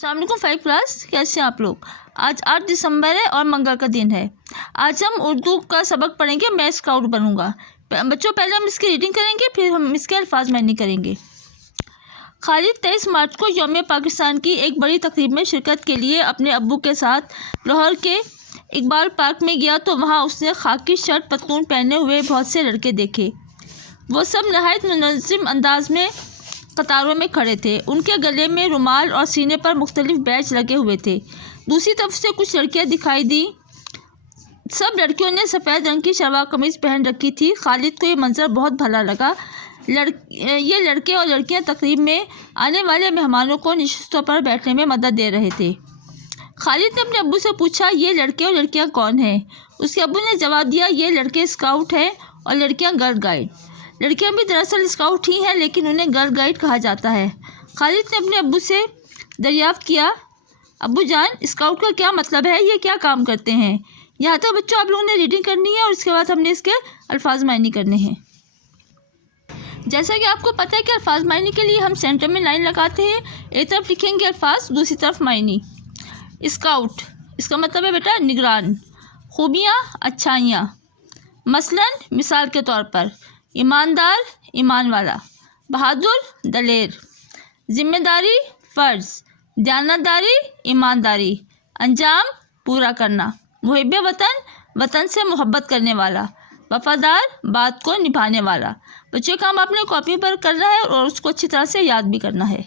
السلام علیکم 5 کلاس، کیسے ہیں آپ لوگ؟ آج 8 دسمبر ہے اور منگل کا دن ہے۔ آج ہم اردو کا سبق پڑھیں گے، میں اسکاؤٹ بنوں گا۔ بچوں پہلے ہم اس کی ریڈنگ کریں گے، پھر ہم اس کے الفاظ معنی کریں گے۔ خالد 23 مارچ کو یوم پاکستان کی ایک بڑی تقریب میں شرکت کے لیے اپنے ابو کے ساتھ لاہور کے اقبال پارک میں گیا تو وہاں اس نے خاکی شرٹ پتلون پہنے ہوئے بہت سے لڑکے دیکھے۔ وہ سب نہایت منظم انداز میں قطاروں میں کھڑے تھے۔ ان کے گلے میں رومال اور سینے پر مختلف بیج لگے ہوئے تھے۔ دوسری طرف سے کچھ لڑکیاں دکھائی دیں۔ سب لڑکیوں نے سفید رنگ کی شلوار قمیض پہن رکھی تھی۔ خالد کو یہ منظر بہت بھلا لگا۔ یہ لڑکے اور لڑکیاں تقریب میں آنے والے مہمانوں کو نشستوں پر بیٹھنے میں مدد دے رہے تھے۔ خالد نے اپنے ابو سے پوچھا، یہ لڑکے اور لڑکیاں کون ہیں؟ اس کے ابو نے جواب دیا، یہ لڑکے اسکاؤٹ ہیں اور لڑکیاں گرل گائیڈ۔ لڑکیاں بھی دراصل اسکاؤٹ ہی ہیں، لیکن انہیں گرل گائیڈ کہا جاتا ہے۔ خالد نے اپنے ابو سے دریافت کیا، ابو جان، اسکاؤٹ کا کیا مطلب ہے؟ یہ کیا کام کرتے ہیں؟ یہاں تک بچوں آپ لوگوں نے ریڈنگ کرنی ہے اور اس کے بعد ہم نے اس کے الفاظ معنی کرنے ہیں۔ جیسا کہ آپ کو پتہ ہے کہ الفاظ معنی کے لیے ہم سینٹر میں لائن لگاتے ہیں، ایک طرف لکھیں گے الفاظ، دوسری طرف معنی۔ اسکاؤٹ، اس کا مطلب ہے بیٹا نگران۔ خوبیاں، اچھائیاں، مثلاً مثال کے طور پر ایماندار، ایمان والا، بہادر، دلیر، ذمہ داری، فرض، دیانتداری، ایمانداری، انجام، پورا کرنا، محب وطن، وطن سے محبت کرنے والا، وفادار، بات کو نبھانے والا۔ بچوں کام آپ نے کاپی پر کرنا ہے اور اس کو اچھی طرح سے یاد بھی کرنا ہے۔